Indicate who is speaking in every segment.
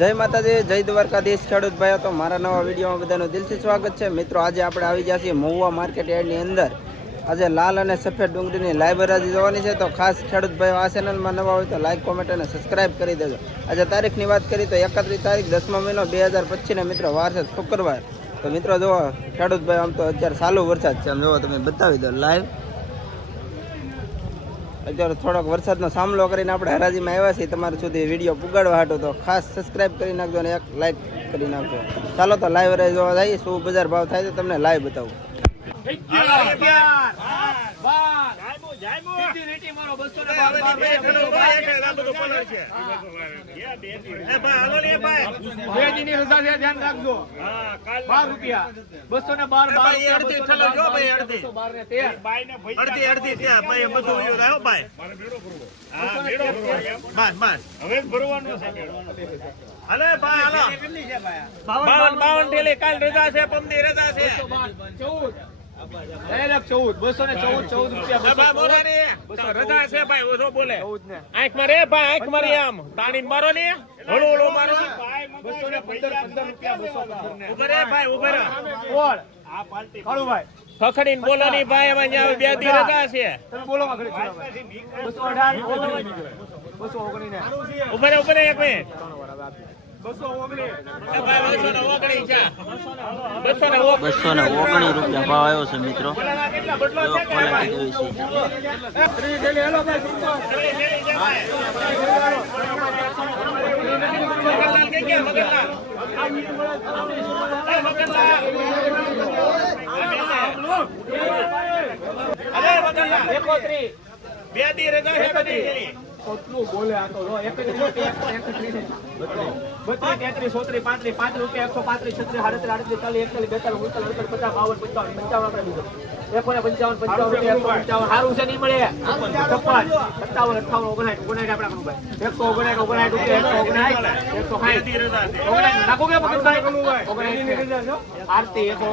Speaker 1: જય માતાજી, જય દ્વારકાધીશ ખેડૂત ભાઈઓ. તો મારા નવા વિડીયોમાં બધાનું દિલથી સ્વાગત છે. મિત્રો, આજે આપણે આવી ગયા છીએ મહુવા માર્કેટ યાર્ડની અંદર. આજે લાલ અને સફેદ ડુંગળીની લાઇબ્રેરી જોવાની છે. તો ખાસ ખેડૂત ભાઈઓ આ ચેનલમાં નવા હોય તો લાઇક કોમેન્ટ અને સબસ્ક્રાઇબ કરી દેજો. આજે તારીખની વાત કરી તો એકત્રીસ તારીખ, દસમા મહિનો બે હજાર પચીસને મિત્રો, વાર છે શુક્રવાર. તો મિત્રો, જુઓ, ખેડૂત ભાઈ આમ તો અત્યારે સારું વરસાદ છે. આમ જુઓ, તમે બતાવી દો લાઈવ અત્યારે થોડોક વરસાદનો સામનો કરીને આપણે હરાજીમાં આવ્યા છીએ. તમારા સુધી વીડિયો પુગાડવા હાટો તો ખાસ સબસ્ક્રાઇબ કરી નાખજો અને એક લાઈક કરી નાખજો. ચાલો તો લાઈવ જોવા જઈએ. શું બજાર ભાવ થાય તો તમને લાઈવ બતાવું.
Speaker 2: બાવન બાવન કાલ રજા છે પમની રજા છે
Speaker 3: ચૌદ. ચૌદ. બસો ને ચૌદ, ચૌદ રૂપિયા,
Speaker 2: બોલો ને. રજા છે ભાઈ ઓછો બોલે. આંખ મારે ભાઈ આંખ મારી આમ. તાણી મારો ને. હળો હળો મારો.
Speaker 3: બસો ને પંદર, પંદર રૂપિયા, બસો પંદર ને.
Speaker 2: ઊભા રે ભાઈ ઊભા રે.
Speaker 3: કોણ?
Speaker 2: ખખડીને બોલો ની ભાઈ એમાં ન્યા બે દી રજા છે.
Speaker 3: તમે બોલો માં બસો અઢાર, બસો ઓગણીસ ને.
Speaker 2: ઊભા રે ઊભા રે એક મિનિટ.
Speaker 3: બસો
Speaker 2: ને ઓગણીસ
Speaker 1: રૂપિયા ભાવ આવ્યો છે મિત્રો
Speaker 2: કેટલા બદલો છે. બે દી રજા છે બધી.
Speaker 3: કેટલું બોલે આ તો એકત્રીસ બત્રીસ, તેત્રીસ, ચોત્રીસ, પાંત્રીસ, પાંચ રૂપિયા, એકસો પાંત્રીસ, છત્રીસ, સાડત્રીસ, આડત્રીસ, ચાલીસ, એકતાલીસ, બેતાલીસ, ઉડતાલીસ અડતાલીસ, પચાસ, બાવન, પંચાવન, પંચાવન આપણે લીધો. એકોને પંચાવન, પંચાવન પંચાવન. છે નહીં મળે. છપ્પન, સત્તાવન, આપણે આપવાનું એકસો ઓગણસાઠ રૂપિયા, એકસો સાઠ. નાખો કે? ઓગણસાઠ. આરતી, એકસો.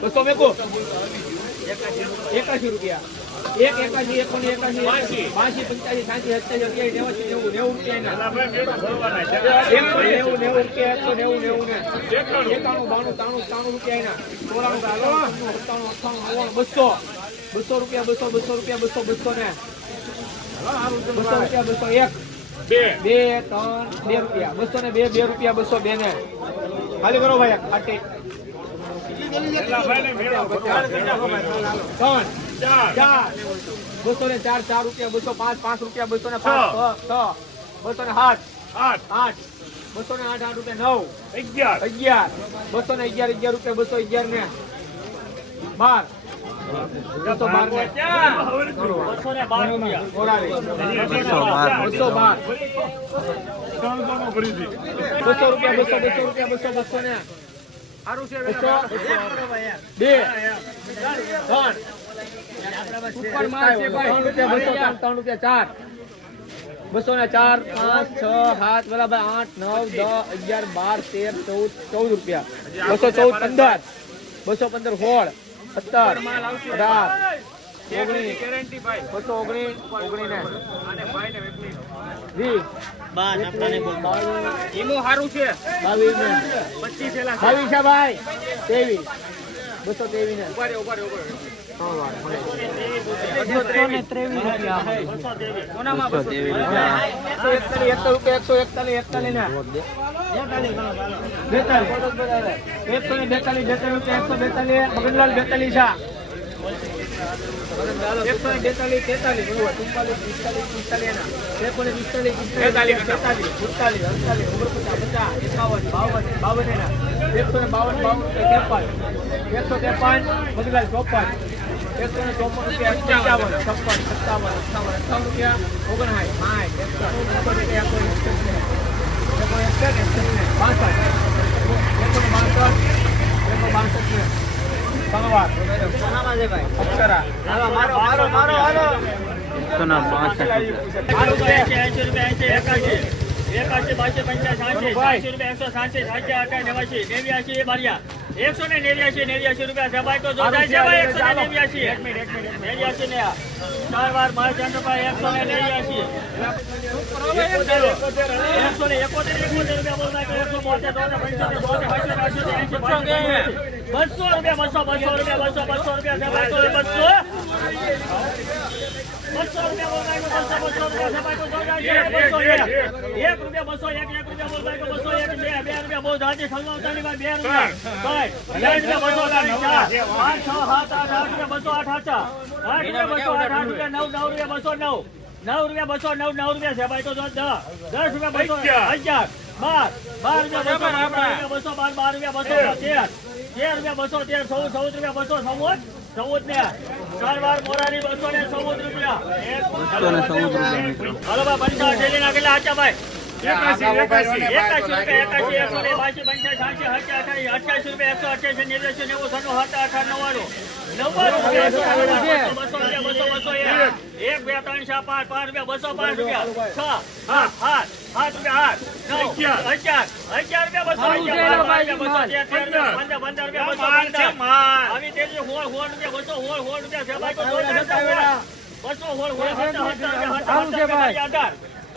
Speaker 3: બસો મેકો એકાશી રૂપિયા. એક એકાશી એકોને એકાશી બાસી પંચાસી સાંસી સત્યાસી નેવાસી નેવું નેવું નેવું નેવું રૂપિયા એકસો નેવું નેવું ને. એકાણું. બાણું તાણું તાણું રૂપિયા એના. ચોરાણું સત્તાણું અઠાણું નવ્વાણું બસો. બસો રૂપિયા બસો બસો રૂપિયા બસો બસો ને. બસો રૂપિયા બસો એક. બે. ત્રણ બે રૂપિયા. બસો ને બે બે રૂપિયા બસો બે ને. ખાલી કરો ભાઈ ખાટી. બસો ને ચાર ચાર રૂપિયા બસો પાંચ પાંચ રૂપિયા બસો ને પાંચ છ બસો ને આઠ આઠ બસો ને આઠ આઠ રૂપિયા નવ
Speaker 2: અગિયાર
Speaker 3: અગિયાર બસો ને અગિયાર અગિયાર રૂપિયા બસો અગિયાર ને બાર બસો બાર રૂપિયા બસો બસો રૂપિયા બસો બસો ને બે. ત્રણ. ઉપર માલ છે ભાઈ. ત્રણ રૂપિયા ત્રણ ત્રણ રૂપિયા ચાર. બસો ને ચાર પાંચ છ સાત બરાબર આઠ નવ દસ અગિયાર બાર તેર ચૌદ ચૌદ રૂપિયા. બસો ચૌદ પંદર. બસો પંદર સોળ સત્તર અઢાર ઓગણીસ બસો ઓગણીસ ઓગણીસ ને વીસ બાવીસ બાવીસ ને. બાવીસ છે ભાઈ. ત્રેવીસ. બસો ત્રેવીસ ને.
Speaker 1: બસો ત્રેવીસ. રૂપિયા
Speaker 3: એકસો એકતાલીસ એકસો રૂપિયા એકસો એકતાલીસ એકતાલીસ ને. બેતાલીસ. એકસો ને બેતાલીસ બેતાલીસ રૂપિયા એકસો બેતાલીસ. મગનલાલ બેતાલીસ છે. એકસો ને એકસો બાવન બાવન એકસો ત્રેપન એકસો ત્રેપન મગનલાલ ચોપન એકસો ને ચોપન રૂપિયા છપ્પન સત્તાવન અઠાવન અઠાવન રૂપિયા ઓગણસાઠ સાઠ એકસો એકસો રૂપિયા એકસો ને એકસો એકસઠ ને બાસઠ એકસો ને બાસઠ એકસો ધન્યવાદ. અક્ષરા
Speaker 1: બાસઠ રૂપિયા.
Speaker 2: એકાશી બાસી પંચાસી સાંસી સાતસો રૂપિયા એકસો સાંસી સાતસો અઠાવન નેવાસી નેવ્યાસી બારિયા.
Speaker 4: એકસો ને નેવ્યાસી નેવ્યાસી રૂપિયા જવાય તો એકસો ને નેવ્યાસી. નેવ્યાસી ને ચાર વાર મહેશચંદ્રભાઈ એકસો ને નેવ્યાસી. એકસો ને એકોતેર એકોતેર રૂપિયા બોલ એકસો બોતેર બસો રૂપિયા બસો બસો રૂપિયા બસો બસો રૂપિયા તો બસો. બસો રૂપિયા બોલ ભાઈ બસો બસો રૂપિયા છે ભાઈ તો જો જાય છે બસો એક એક રૂપિયા બસો એક એક રૂપિયા બોલ બસો એક બે બે રૂપિયા બોલ હાજી સલમાવતાની ભાઈ બે રૂપિયા ભાઈ ત્રણ રૂપિયા બસો ત્રણ છ સાત આઠ આઠ રૂપિયા બસો આઠ આઠા આઠ રૂપિયા બસો આઠ આઠ રૂપિયા નવ નવ રૂપિયા બસો નવ નવ રૂપિયા બસો નવ નવ રૂપિયા છે ભાઈ તો દસ દસ રૂપિયા બસો અગિયાર બાર બાર રૂપિયા બસો બાર રૂપિયા બસો બાર બાર રૂપિયા બસો તેર તેર રૂપિયા બસો તેર ચૌદ ચૌદ રૂપિયા બસો ચૌદ ચૌદ ને ચાર વાર મોરારી બસો ને ચૌદ રૂપિયા.
Speaker 1: બસો ને ચૌદ રૂપિયા મિત્રો
Speaker 4: હાલો ભાઈ પંચાવન શૈલી નાખેલા આચા ભાઈ?
Speaker 2: એકાસી એકાસી
Speaker 4: એકાશી. રૂપિયા એકાસી એકસો ને બાસી પંચાસી સાતસી અઠ્યાસી અઠ્યાસી અઠ્યાસી રૂપિયા એકસો અઠ્યાસી નેવ્યાસી નેવું સન્નું હતા અઠાર નવ્વાણું એક બે ત્રણ ચાર પાંચ પાંચ રૂપિયા બસો પાંચ રૂપિયા છ સાત સાત સાત રૂપિયા આઠ નવ અગિયાર અગિયાર રૂપિયા બસો પંદર પંદર રૂપિયા. આવી તેજી હોળ હોળ રૂપિયા બસો હોળ હોળ રૂપિયા તો. બસો હોળ હોળ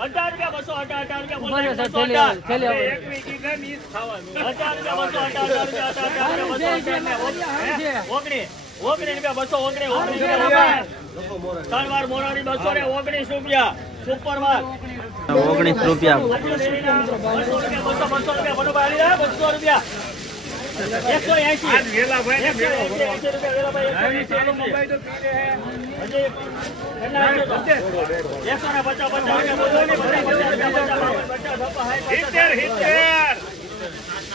Speaker 4: અઢાર રૂપિયા બસો અઢાર અઢાર રૂપિયા બસો અઢાર રૂપિયા બસો અઢાર ઓગણીસ ઓગણીસ રૂપિયા બસો ઓગણીસ ઓગણીસ રૂપિયા ત્રણ વાર મોરારી બસો ને ઓગણીસ રૂપિયા સુપર વાર
Speaker 1: ઓગણીસ રૂપિયા
Speaker 4: બસો રૂપિયા એકસો એસી
Speaker 2: આજ વેલા ભાઈ ને ભેગો કરો.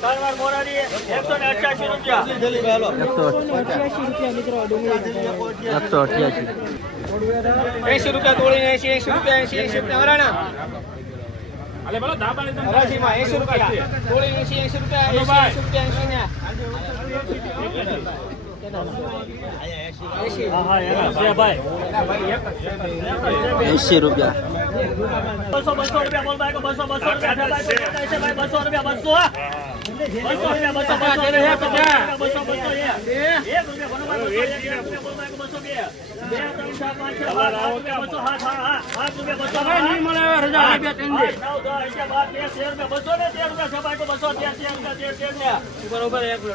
Speaker 2: સિત્તેર મોરારી એકસો ને અઠ્યાસી રૂપિયા.
Speaker 1: એકસો અઠ્યાસી
Speaker 4: એસી રૂપિયા તોડી એસી એસી રૂપિયા એસી એસી રૂપિયા. હરાણા. એસી રૂપિયા. એસી એસી રૂપિયા એસી એસી રૂપિયા એસી
Speaker 1: રૂપિયા.
Speaker 4: બસો બસો રૂપિયા બસો બસો રૂપિયા છે બસો બસો રૂપિયા બસો. બસો રૂપિયા બસો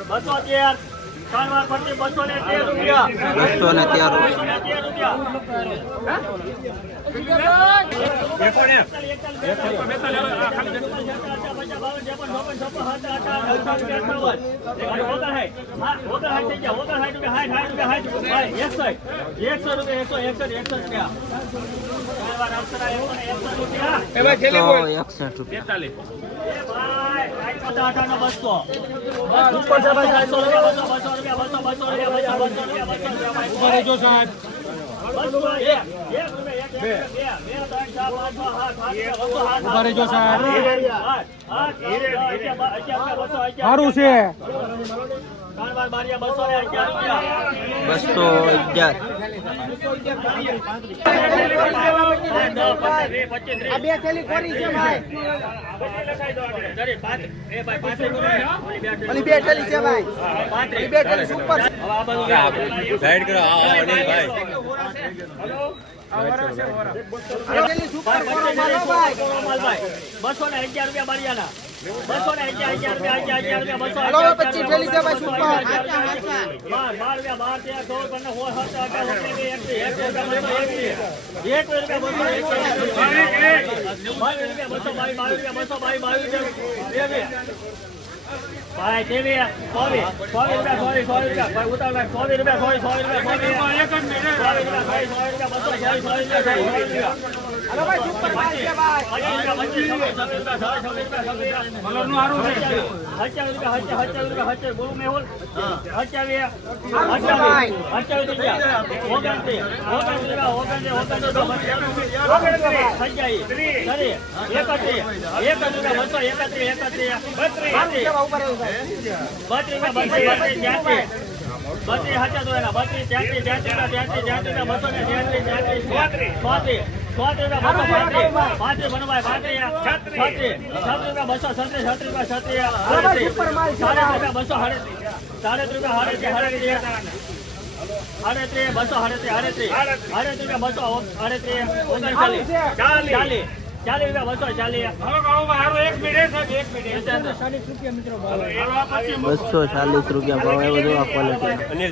Speaker 4: બસો રૂપિયા બસો ને બસો એકસઠ એક રૂપિયા ભાઈ એક એક ભાઈ બસો પાંચ છ આઠ રૂપિયા બસો રૂપિયા બસો રૂપિયા બસો ને ભાઈ બસો રૂપિયા ને બસો ને રૂપિયા
Speaker 1: બસો ને
Speaker 4: ને રૂપિયા
Speaker 1: એકસો એકસઠ રૂપિયા
Speaker 4: સારું છે
Speaker 1: બસો અગિયાર
Speaker 4: આ બે થેલી કોરી છે ભાઈ? બે થેલી છે ભાઈ? બે થેલી સુપર
Speaker 5: સાઈડ કરો. આવો અનિલભાઈ
Speaker 4: થેલી સુપર કોરો માલો ભાઈ? બસો ને અગિયાર રૂપિયા બારિયાના. ભાઈ કેવી સો રૂપિયા સો રૂપિયા સો રૂપિયા ભાઈ ઉતાર સો રૂપિયા સો સો રૂપિયા બત્રીસ બત્રીસ બત્રીસ બત્રીસ હતા તો એના બસો ને તેત્રીસ તેત્રીસ બસો હડત્રીસ હડત્રીસ હડત્રીસ ચાલીસ. ચાલી રૂપિયા બસો ચાલી બસો ચાલીસ રૂપિયા
Speaker 1: ભાવ. એવો જોવા ક્વોલિટી